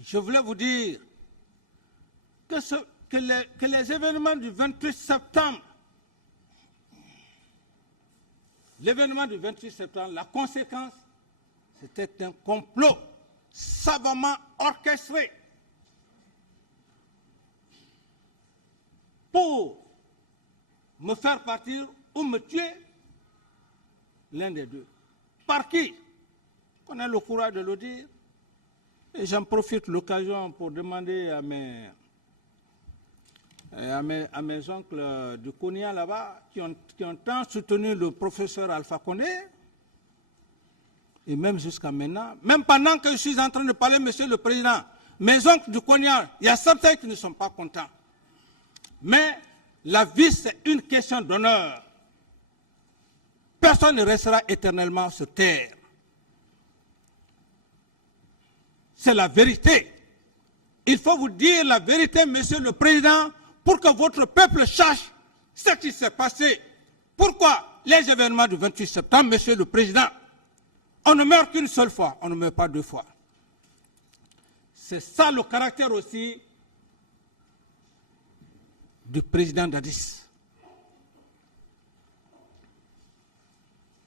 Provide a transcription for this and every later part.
je voulais vous dire que les événements du 28 septembre, la conséquence, c'était un complot savamment orchestré pour me faire partir ou me tuer, l'un des deux. Par qui? On a le courage de le dire. Et j'en profite de l'occasion pour demander à mes oncles du Kounia là-bas, qui ont tant soutenu le professeur Alpha Condé, et même jusqu'à maintenant, même pendant que je suis en train de parler, Monsieur le Président, mes oncles du Kounia, il y a certains qui ne sont pas contents. Mais la vie, c'est une question d'honneur. Personne ne restera éternellement sur terre. C'est la vérité. Il faut vous dire la vérité, Monsieur le Président, pour que votre peuple sache ce qui s'est passé. Pourquoi les événements du 28 septembre, Monsieur le Président, on ne meurt qu'une seule fois, on ne meurt pas deux fois. C'est ça le caractère aussi du président Dadis.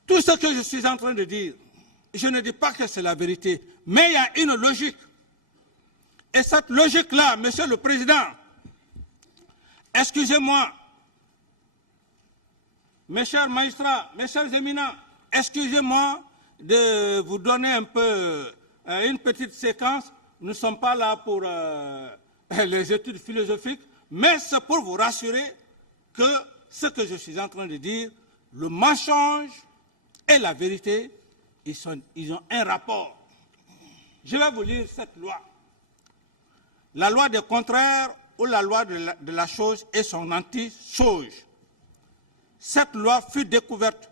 Tout ce que je suis en train de dire, je ne dis pas que c'est la vérité, mais il y a une logique. Et cette logique-là, Monsieur le Président, excusez-moi, mes chers magistrats, mes chers éminents, excusez-moi de vous donner un peu une petite séquence. Nous ne sommes pas là pour les études philosophiques, mais c'est pour vous rassurer que ce que je suis en train de dire, le mensonge et la vérité, ils ont un rapport. Je vais vous lire cette loi. La loi des contraires ou la loi de la chose et son anti-chose. Cette loi fut découverte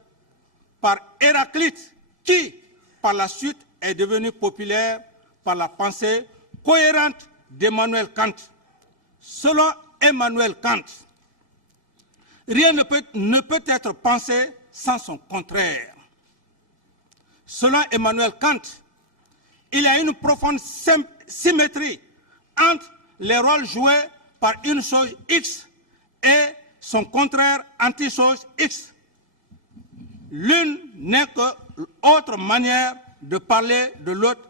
par Héraclite, qui, par la suite, est devenu populaire par la pensée cohérente d'Emmanuel Kant. Selon Emmanuel Kant, rien ne peut être pensé sans son contraire. Selon Emmanuel Kant, il y a une profonde symétrie entre les rôles joués par une chose X et son contraire anti-chose X. L'une n'est qu'autre manière de parler de l'autre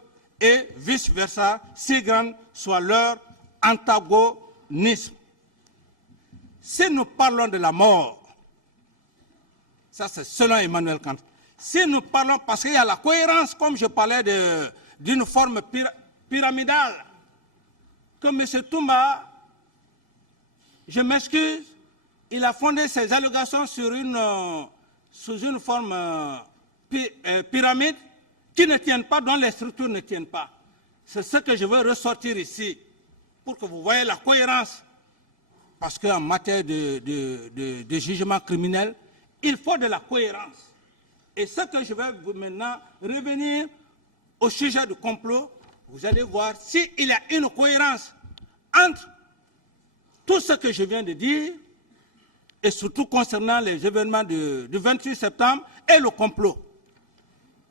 et vice-versa, si grand soit leur antagonisme. Si nous parlons de la mort, ça c'est selon Emmanuel Kant, si nous parlons, parce qu'il y a la cohérence, comme je parlais d'une forme pyramidale, que M. Toumba, je m'excuse, il a fondé ses allégations sur une forme pyramide qui ne tiennent pas, dont les structures ne tiennent pas. C'est ce que je veux ressortir ici, pour que vous voyez la cohérence. Parce qu'en matière de jugement criminel, il faut de la cohérence. Et ce que je vais maintenant revenir au sujet du complot, vous allez voir s'il y a une cohérence entre tout ce que je viens de dire, et surtout concernant les événements du 28 septembre et le complot.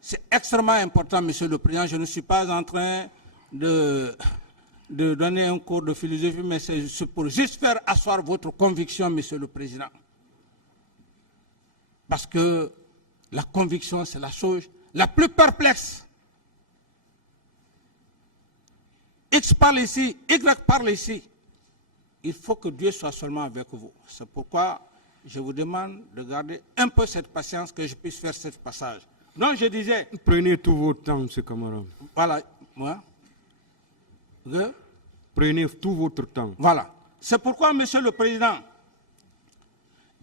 C'est extrêmement important, Monsieur le Président. Je ne suis pas en train de donner un cours de philosophie, mais c'est pour juste faire asseoir votre conviction, Monsieur le Président. Parce que la conviction, c'est la chose la plus perplexe. X parle ici, Y parle ici. Il faut que Dieu soit seulement avec vous. C'est pourquoi je vous demande de garder un peu cette patience, que je puisse faire ce passage. Donc je disais... Prenez tout votre temps, M. Camarade. Voilà, moi. Prenez tout votre temps. Voilà. C'est pourquoi, Monsieur le Président,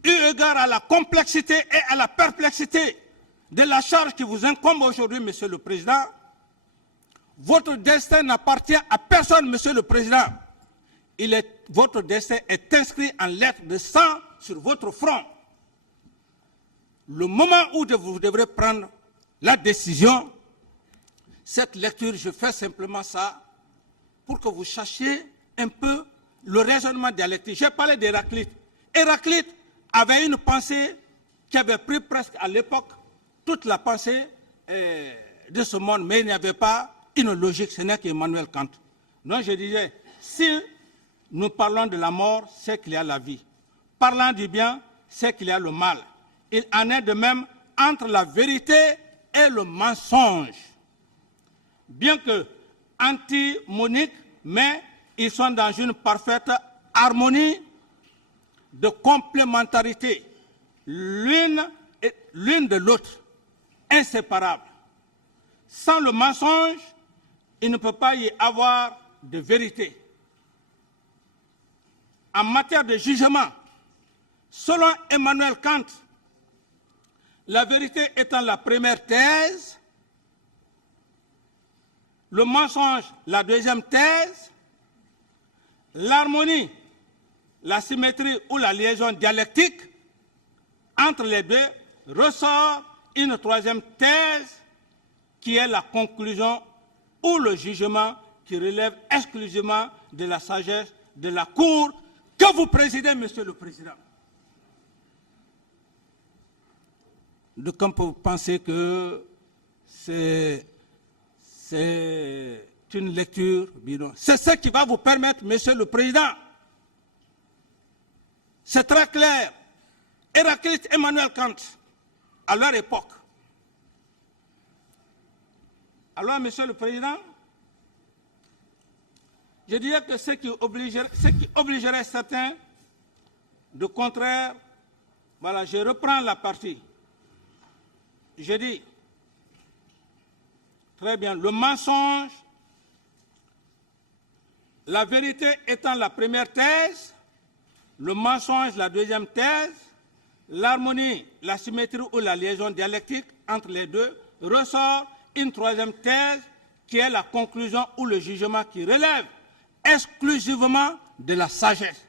eu égard à la complexité et à la perplexité de la charge qui vous incombe aujourd'hui, Monsieur le Président, votre destin n'appartient à personne, Monsieur le Président. Votre destin est inscrit en lettres de sang sur votre front. Le moment où vous devrez prendre la décision, cette lecture, je fais simplement ça pour que vous sachiez un peu le raisonnement dialectique. J'ai parlé d'Héraclite. Héraclite avait une pensée qui avait pris presque à l'époque toute la pensée de ce monde, mais il n'y avait pas une logique, ce n'est qu'Emmanuel Kant. Donc je disais, si nous parlons de la mort, c'est qu'il y a la vie. Parlant du bien, c'est qu'il y a le mal. Il en est de même entre la vérité et le mensonge. Bien que antimoniques, mais ils sont dans une parfaite harmonie de complémentarité, l'une de l'autre, inséparables. Sans le mensonge, il ne peut pas y avoir de vérité. En matière de jugement, selon Emmanuel Kant, la vérité étant la première thèse, le mensonge la deuxième thèse, l'harmonie, la symétrie ou la liaison dialectique, entre les deux ressort une troisième thèse qui est la conclusion ou le jugement qui relève exclusivement de la sagesse de la Cour que vous présidez, Monsieur le Président. D'aucuns peuvent penser que c'est une lecture bidon. C'est ce qui va vous permettre, Monsieur le Président. C'est très clair. Héraclite, Emmanuel Kant, à leur époque. Alors, Monsieur le Président, je dirais que ce qui obligerait certains de contraire, voilà, je reprends la partie. Je dis, très bien, le mensonge, la vérité étant la première thèse, le mensonge la deuxième thèse, l'harmonie, la symétrie ou la liaison dialectique entre les deux, ressort une troisième thèse qui est la conclusion ou le jugement qui relève exclusivement de la sagesse.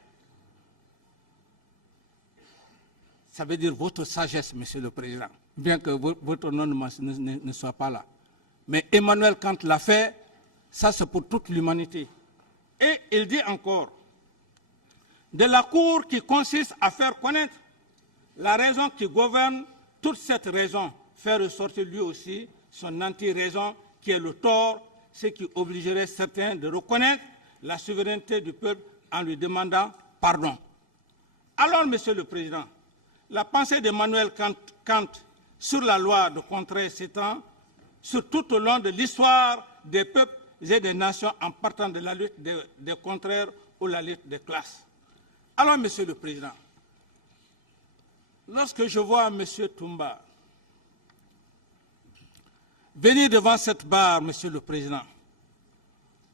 Ça veut dire votre sagesse, Monsieur le Président, bien que votre nom ne soit pas là. Mais Emmanuel Kant l'a fait, ça c'est pour toute l'humanité. Et il dit encore, de la Cour qui consiste à faire connaître la raison qui gouverne, toute cette raison fait ressortir lui aussi son anti-raison qui est le tort, ce qui obligerait certains de reconnaître la souveraineté du peuple en lui demandant pardon. Alors, Monsieur le Président, la pensée d'Emmanuel Kant sur la loi de contraire s'étend sur tout au long de l'histoire des peuples et des nations en partant de la lutte des contraires ou la lutte des classes. Alors, Monsieur le Président, lorsque je vois M. Toumba venir devant cette barre, Monsieur le Président,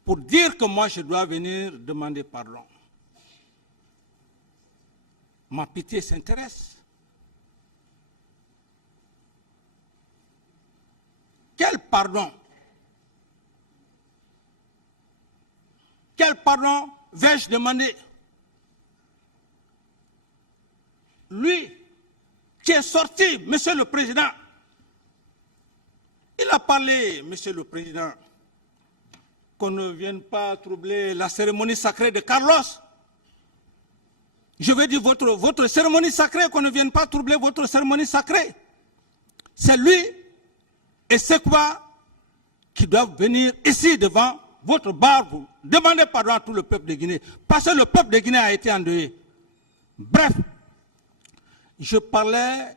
pour dire que moi je dois venir demander pardon, ma pitié s'intéresse. Quel pardon? Quel pardon vais-je demander? Lui qui est sorti, Monsieur le Président, il a parlé, Monsieur le Président, qu'on ne vienne pas troubler la cérémonie sacrée de Carlos. Je veux dire votre cérémonie sacrée, qu'on ne vienne pas troubler votre cérémonie sacrée. C'est lui et c'est quoi qui doivent venir ici devant votre barre pour demander pardon à tout le peuple de Guinée. Parce que le peuple de Guinée a été endeuillé. Bref, je parlais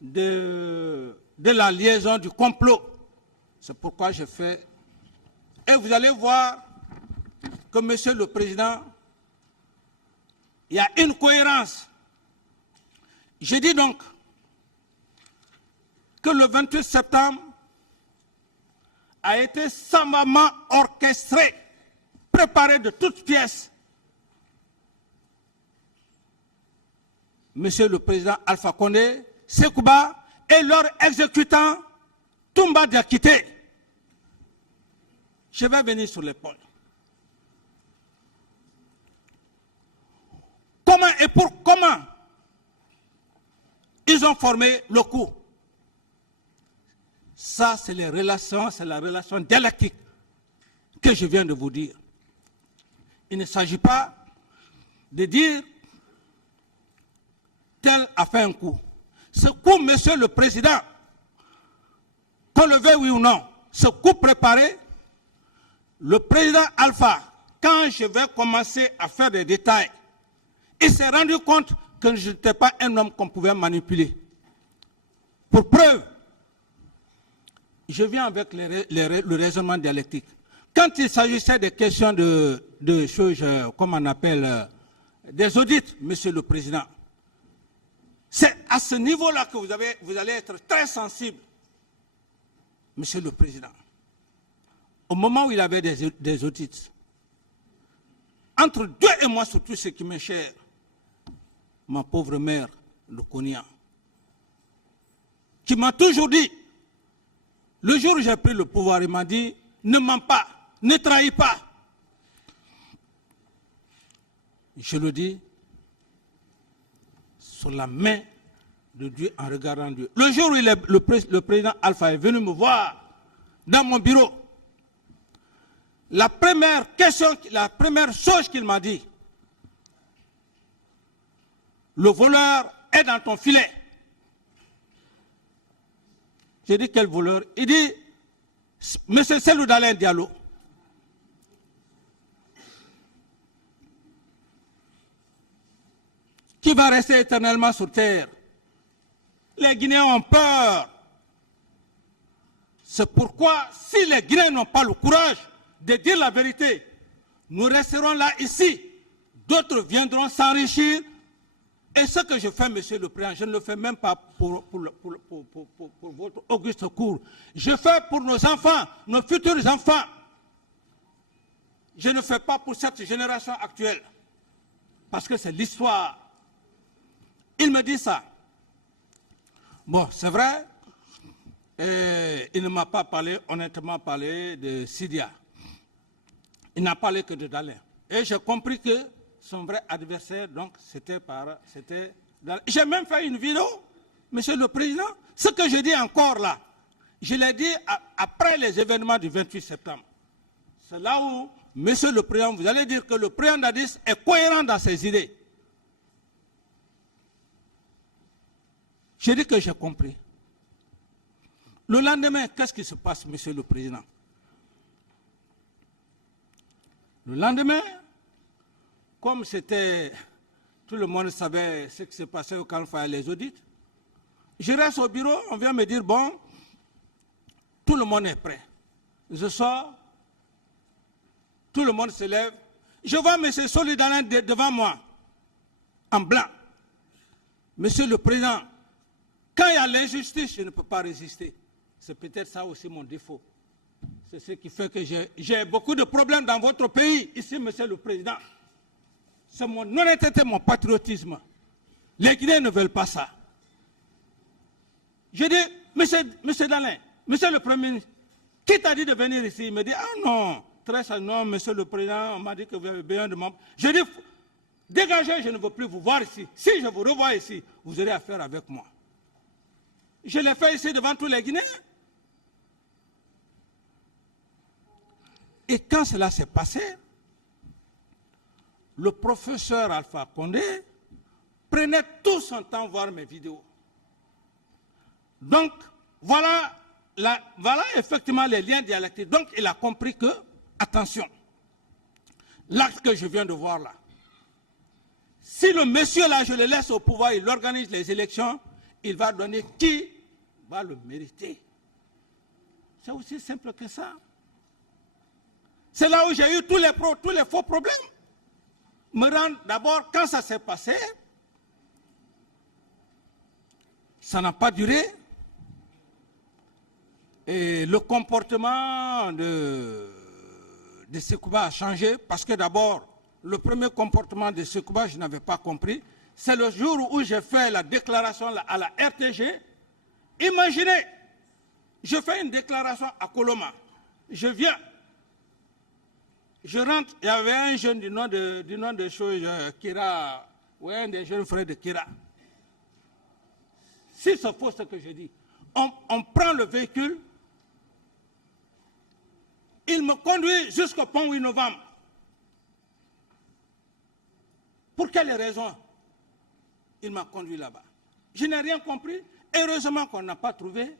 de la liaison du complot. C'est pourquoi je fais. Et vous allez voir que, Monsieur le Président, il y a une cohérence. Je dis donc que le 28 septembre a été savamment orchestré, préparé de toutes pièces. Monsieur le Président Alpha Condé, Sekouba et leur exécutant Toumba Diakité. Je vais venir sur les points. Comment et pour comment ils ont formé le coup? Ça, c'est les relations, c'est la relation dialectique que je viens de vous dire. Il ne s'agit pas de dire tel a fait un coup. Ce coup, Monsieur le Président, qu'on le veuille oui ou non, ce coup préparé, Le président Alpha, quand je vais commencer à faire des détails, il s'est rendu compte que je n'étais pas un homme qu'on pouvait manipuler. Pour preuve, je viens avec le raisonnement dialectique. Quand il s'agissait des questions de choses, comme on appelle, des audits, Monsieur le Président, c'est à ce niveau-là que vous allez être très sensible, Monsieur le Président. Au moment où il avait des audits, entre Dieu et moi, surtout ce qui m'est cher, ma pauvre mère, le Konya, qui m'a toujours dit, le jour où j'ai pris le pouvoir, il m'a dit, ne mens pas, ne trahis pas. Je le dis, sur la main de Dieu en regardant Dieu. Le jour où le président Alpha est venu me voir dans mon bureau, la première chose qu'il m'a dit, le voleur est dans ton filet. J'ai dit, quel voleur? Il dit, Monsieur Cellou Dalein Diallo. Qui va rester éternellement sur terre. Les Guinéens ont peur. C'est pourquoi, si les Guinéens n'ont pas le courage de dire la vérité, nous resterons là ici. D'autres viendront s'enrichir. Et ce que je fais, Monsieur le Président, je ne le fais même pas pour votre auguste cour. Je fais pour nos enfants, nos futurs enfants. Je ne fais pas pour cette génération actuelle. Parce que c'est l'histoire. Il me dit ça. Bon, c'est vrai, il ne m'a pas honnêtement parlé de Sidia. Il n'a parlé que de Dalein. Et j'ai compris que son vrai adversaire, donc, c'était Dalein. J'ai même fait une vidéo, Monsieur le Président. Ce que je dis encore là, je l'ai dit après les événements du 28 septembre. C'est là où, Monsieur le Président, vous allez dire que le président Dadis est cohérent dans ses idées. J'ai dit que j'ai compris. Le lendemain, qu'est-ce qui se passe, Monsieur le Président? Le lendemain, comme tout le monde savait ce qui s'est passé quand il fallait les audits, je reste au bureau, on vient me dire, bon, tout le monde est prêt. Je sors, tout le monde se lève. Je vois M. Cellou Dalein devant moi, en blanc. Monsieur le Président, quand il y a l'injustice, je ne peux pas résister. C'est peut-être ça aussi mon défaut. C'est ce qui fait que j'ai beaucoup de problèmes dans votre pays, ici, Monsieur le Président. C'est mon honnêteté, mon patriotisme. Les Guinéens ne veulent pas ça. Je dis, Monsieur Dalein, Monsieur le Premier ministre, qui t'a dit de venir ici? Il me dit, ah non, très non, Monsieur le Président, on m'a dit que vous avez besoin de membres. Je dis, dégagez, je ne veux plus vous voir ici. Si je vous revois ici, vous aurez affaire avec moi. Je l'ai fait ici devant tous les Guinéens. Et quand cela s'est passé, le professeur Alpha Condé prenait tout son temps voir mes vidéos. Donc, voilà effectivement les liens dialectiques. Donc, il a compris que, attention, l'acte que je viens de voir là, si le monsieur là, je le laisse au pouvoir, il organise les élections, il va donner qui va le mériter. C'est aussi simple que ça. C'est là où j'ai eu tous les faux problèmes. D'abord, quand ça s'est passé, ça n'a pas duré. Et le comportement de Sekouba a changé parce que d'abord, le premier comportement de Sekouba, je n'avais pas compris. C'est le jour où j'ai fait la déclaration à la RTG. Imaginez, je fais une déclaration à Koloma. Je viens. Je rentre, il y avait un jeune du nom de chose, Kira, ou un des jeunes frères de Kira. Si c'est faux ce que je dis, on prend le véhicule, il me conduit jusqu'au pont 8 novembre. Pour quelle raison il m'a conduit là-bas? Je n'ai rien compris. Heureusement qu'on n'a pas trouvé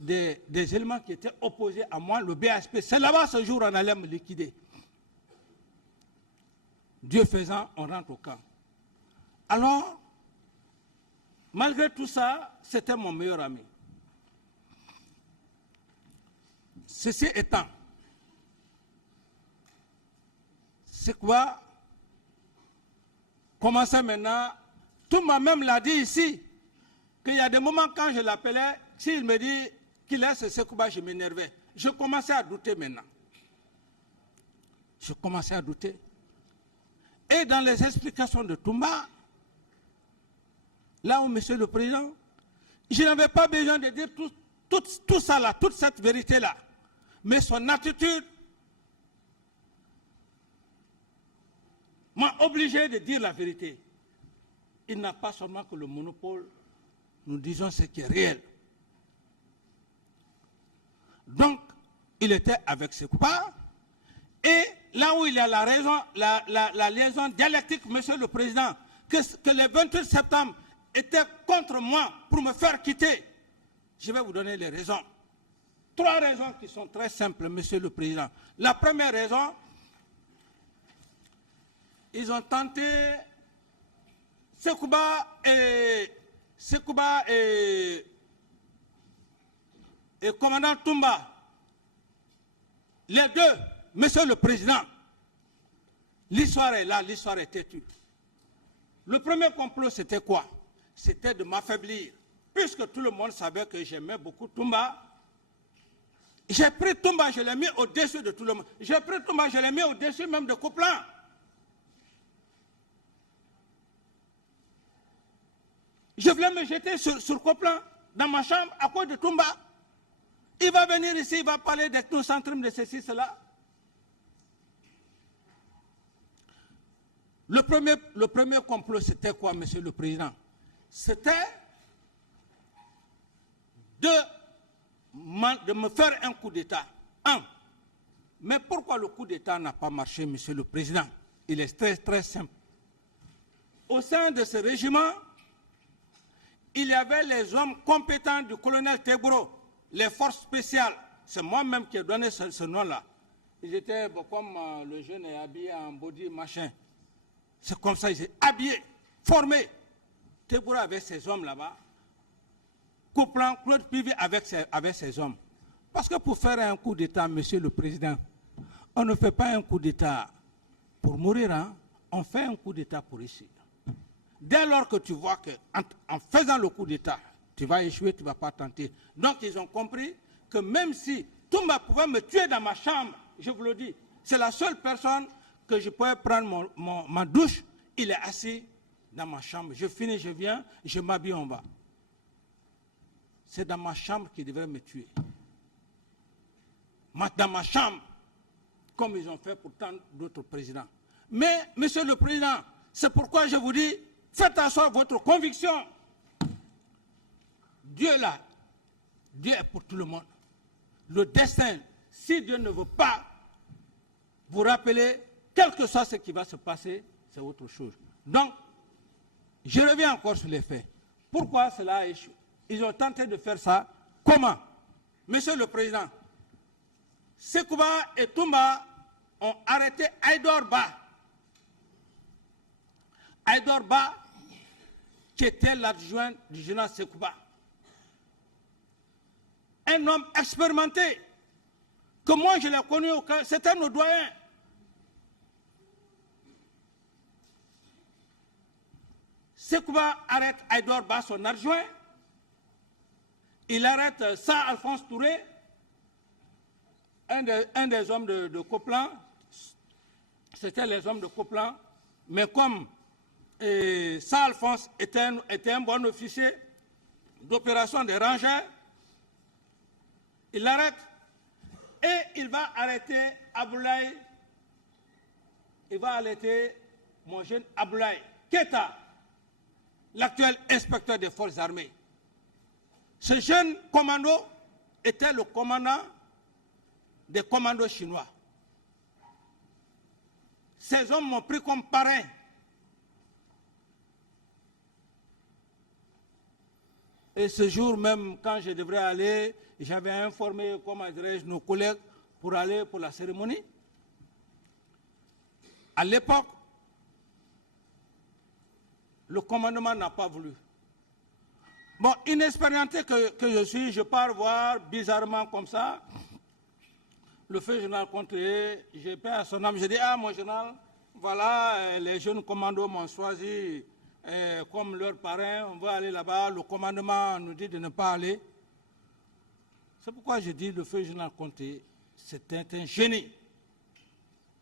des éléments qui étaient opposés à moi, le BHP. C'est là-bas ce jour on allait me liquider. Dieu faisant, on rentre au camp. Alors, malgré tout ça, c'était mon meilleur ami. Ceci étant, c'est quoi? Commencer maintenant, tout le monde même l'a dit ici, qu'il y a des moments quand je l'appelais, s'il me dit qu'il est ce Sekouba, je m'énervais. Je commençais à douter maintenant. Je commençais à douter. Et dans les explications de Toumba, là où, Monsieur le Président, je n'avais pas besoin de dire tout ça là, toute cette vérité-là. Mais son attitude m'a obligé de dire la vérité. Il n'a pas seulement que le monopole, nous disons ce qui est réel. Donc, il était avec Sekouba, et là où il y a la raison, la liaison dialectique, Monsieur le Président, que le 28 septembre était contre moi pour me faire quitter, je vais vous donner les raisons. 3 raisons qui sont très simples, Monsieur le Président. La première raison, ils ont tenté, Sekouba et commandant Toumba, les deux, Monsieur le Président, l'histoire est là, l'histoire est têtue. Le premier complot, c'était quoi? C'était de m'affaiblir. Puisque tout le monde savait que j'aimais beaucoup Toumba, j'ai pris Toumba, je l'ai mis au-dessus de tout le monde. J'ai pris Toumba, je l'ai mis au-dessus même de Couplan. Je voulais me jeter sur Couplan, dans ma chambre, à cause de Toumba. Il va venir ici, il va parler d'ethnocentrisme, de ceci, cela. Le premier complot, c'était quoi, Monsieur le Président? C'était de me faire un coup d'État. Mais pourquoi le coup d'État n'a pas marché, Monsieur le Président? Il est très, très simple. Au sein de ce régiment, il y avait les hommes compétents du colonel Tebro, les forces spéciales. C'est moi-même qui ai donné ce nom-là. Ils étaient comme le jeune est habillé en body, machin. C'est comme ça, ils étaient habillés, formés. Tebro avait ces hommes là-bas. Couplan, Claude Pivi avec ses hommes. Parce que pour faire un coup d'État, Monsieur le Président, on ne fait pas un coup d'État pour mourir, hein? On fait un coup d'État pour réussir. Dès lors que tu vois qu'en faisant le coup d'État, tu vas échouer, tu ne vas pas tenter. Donc ils ont compris que même si Toumba pouvait me tuer dans ma chambre, je vous le dis, c'est la seule personne que je pouvais prendre ma douche, il est assis dans ma chambre. Je finis, je viens, je m'habille en bas. C'est dans ma chambre qu'il devait me tuer. Dans ma chambre, comme ils ont fait pour tant d'autres présidents. Mais, Monsieur le Président, c'est pourquoi je vous dis, faites asseoir votre conviction. Dieu là, Dieu est pour tout le monde. Le destin, si Dieu ne veut pas vous rappeler, quel que soit ce qui va se passer, c'est autre chose. Donc, je reviens encore sur les faits. Pourquoi cela a échoué? Ils ont tenté de faire ça. Comment? Monsieur le Président, Sekouba et Toumba ont arrêté Aïdor Ba. Aïdor Ba, qui était l'adjoint du général Sekouba. Un homme expérimenté, que moi je l'ai connu, c'était nos doyens. Sekouba arrête Aïdor Ba, son adjoint. Il arrête ça, Alphonse Touré, un des hommes de Couplan. C'était les hommes de Couplan. Mais comme ça, Alphonse était un bon officier d'opération des rangers, il l'arrête et il va arrêter Aboulaye. Il va arrêter mon jeune Aboulaye Keta, l'actuel inspecteur des forces armées. Ce jeune commando était le commandant des commandos chinois. Ces hommes m'ont pris comme parrain. Et ce jour même, quand je devrais aller, j'avais informé, comment dirais-je, nos collègues pour aller pour la cérémonie. À l'époque, le commandement n'a pas voulu. Bon, inexpérimenté que je suis, je pars voir bizarrement comme ça le feu général Conté. J'ai pris à son âme, j'ai dit, ah mon général, voilà, les jeunes commandos m'ont choisi comme leur parrain, on va aller là-bas, le commandement nous dit de ne pas aller. C'est pourquoi je dis le feu général Conté, c'était un génie.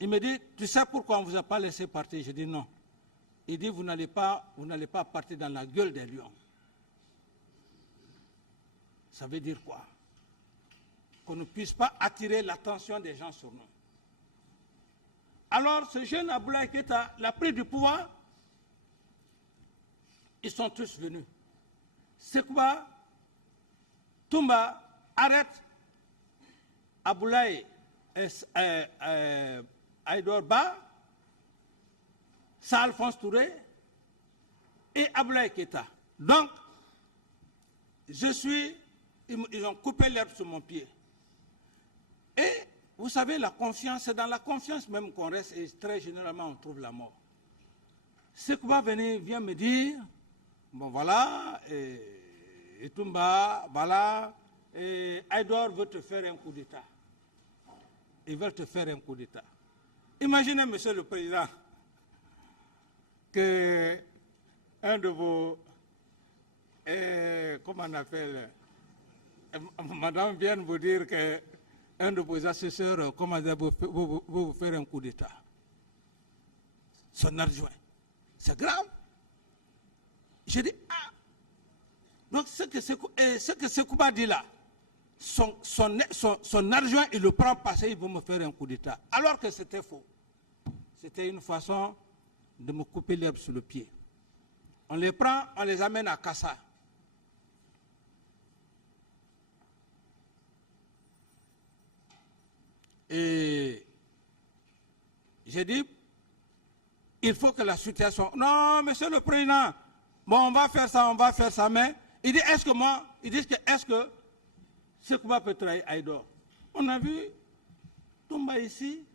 Il me dit, tu sais pourquoi on ne vous a pas laissé partir? Je dis non. Il dit, vous n'allez pas partir dans la gueule des lions. Ça veut dire quoi? Qu'on ne puisse pas attirer l'attention des gens sur nous. Alors, ce jeune Abdoulaye Keïta l'a pris du pouvoir. Ils sont tous venus. Sekouba, Toumba, arrête Abdoulaye Aïdor Ba, Sa Alphonse Touré et Abdoulaye Keïta. Donc, ils ont coupé l'herbe sur mon pied. Et vous savez, la confiance, c'est dans la confiance même qu'on reste et très généralement on trouve la mort. Sekouba vient me dire, bon voilà, et Toumba, voilà, et Aïdor veut te faire un coup d'État. Ils veulent te faire un coup d'État. Imaginez, monsieur le Président, que un de vos, comment on appelle, madame vient vous dire que un de vos assesseurs, comment dire, vous faire un coup d'État. Son adjoint. C'est grave. Je dis, ah. Donc ce que Sekouba dit là, son adjoint, il le prend parce qu'il veut me faire un coup d'État. Alors que c'était faux. C'était une façon de me couper l'herbe sous le pied. On les prend, on les amène à Kassa. Et j'ai dit, il faut que la situation... Non, monsieur le président, bon, on va faire ça, mais il dit, est-ce que Sekouba peut trahir Aïdor? On a vu Toumba ici,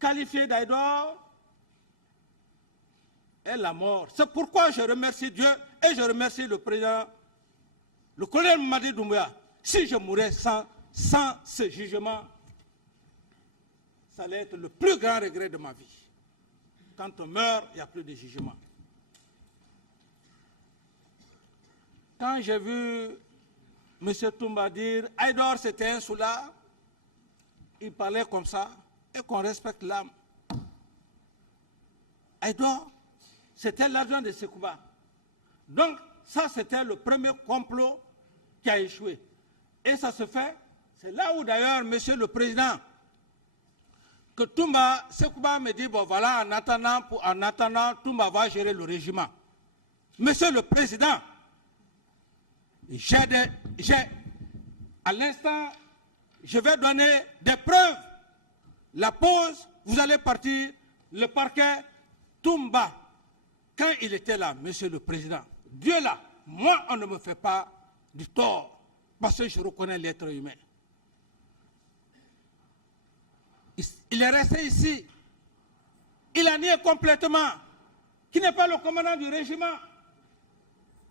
qualifié d'Aïdor, et la mort. C'est pourquoi je remercie Dieu et je remercie le président, le colonel Mamadi Doumbouya. Si je mourais sans ce jugement, ça allait être le plus grand regret de ma vie. Quand on meurt, il n'y a plus de jugement. Quand j'ai vu M. Toumba dire « Aïdor, c'était un soulard », il parlait comme ça, et qu'on respecte l'âme. Aïdor, c'était l'adjoint de Sekouba. Donc, ça, c'était le premier complot qui a échoué. Et ça se fait, c'est là où d'ailleurs, Monsieur le Président, que Sekouba me dit, bon voilà, en attendant, Toumba va gérer le régiment. Monsieur le Président, à l'instant, je vais donner des preuves. La pause, vous allez partir, le parquet, Toumba, quand il était là, Monsieur le Président, Dieu là, moi, on ne me fait pas du tort, parce que je reconnais l'être humain. Il est resté ici. Il a nié complètement qu'il n'est pas le commandant du régiment.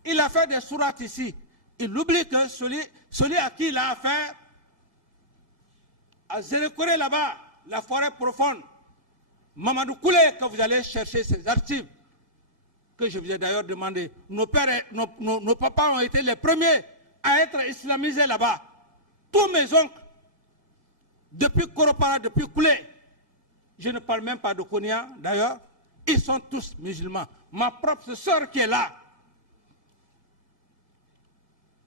Il a fait des sourates ici. Il oublie que celui à qui il a affaire, à Zérekoré là-bas, la forêt profonde, Mamadou Koulé, que vous allez chercher ses archives, que je vous ai d'ailleurs demandé. Nos papas ont été les premiers à être islamisés là-bas. Tous mes oncles, depuis Koropara, depuis Koulé, je ne parle même pas de Konya d'ailleurs, ils sont tous musulmans. Ma propre sœur qui est là.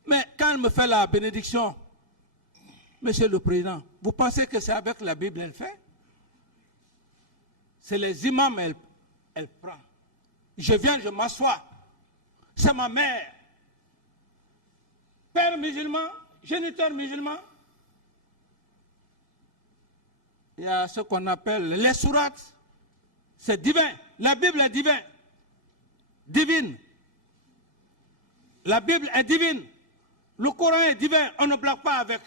Mais quand elle me fait la bénédiction, Monsieur le Président, vous pensez que c'est avec la Bible qu'elle fait? C'est les imams, elle prend. Je viens, je m'assois. C'est ma mère. Père musulman, géniteur musulman. Il y a ce qu'on appelle les sourates. C'est divin. La Bible est divine. La Bible est divine. Le Coran est divin. On ne blague pas avec.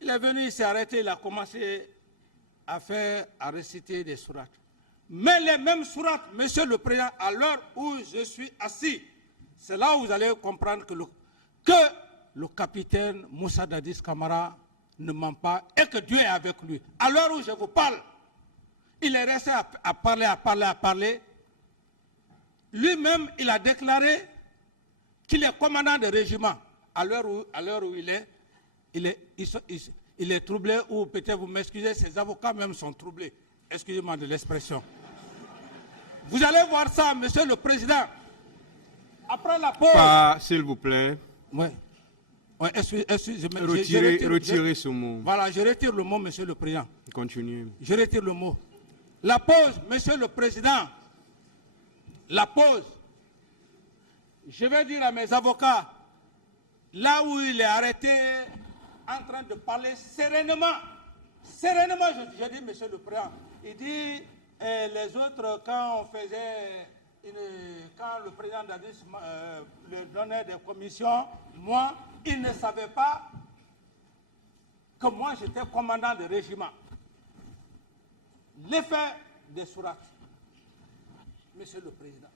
Il est venu, il s'est arrêté, il a commencé à réciter des sourates. Mais les mêmes sourates, Monsieur le Président, à l'heure où je suis assis, c'est là où vous allez comprendre que le capitaine Moussa Dadis Camara ne ment pas et que Dieu est avec lui. À l'heure où je vous parle, il est resté à parler. Lui-même, il a déclaré qu'il est commandant de régiment. À l'heure où il est troublé, ou peut-être vous m'excusez, ses avocats même sont troublés. Excusez-moi de l'expression. Vous allez voir ça, Monsieur le Président. Après la pause... Pas, s'il vous plaît. Oui. Ouais, excusez-moi. Retirez ce mot. Voilà, je retire le mot, Monsieur le Président. Continuez. Je retire le mot. La pause, Monsieur le Président. La pause. Je vais dire à mes avocats, là où il est arrêté, en train de parler sereinement. Sereinement, je dis, Monsieur le Président. Il dit, les autres, quand le président Dadis le donnait des commissions, moi, il ne savait pas que moi, j'étais commandant de régiment. L'effet des sourates, Monsieur le Président.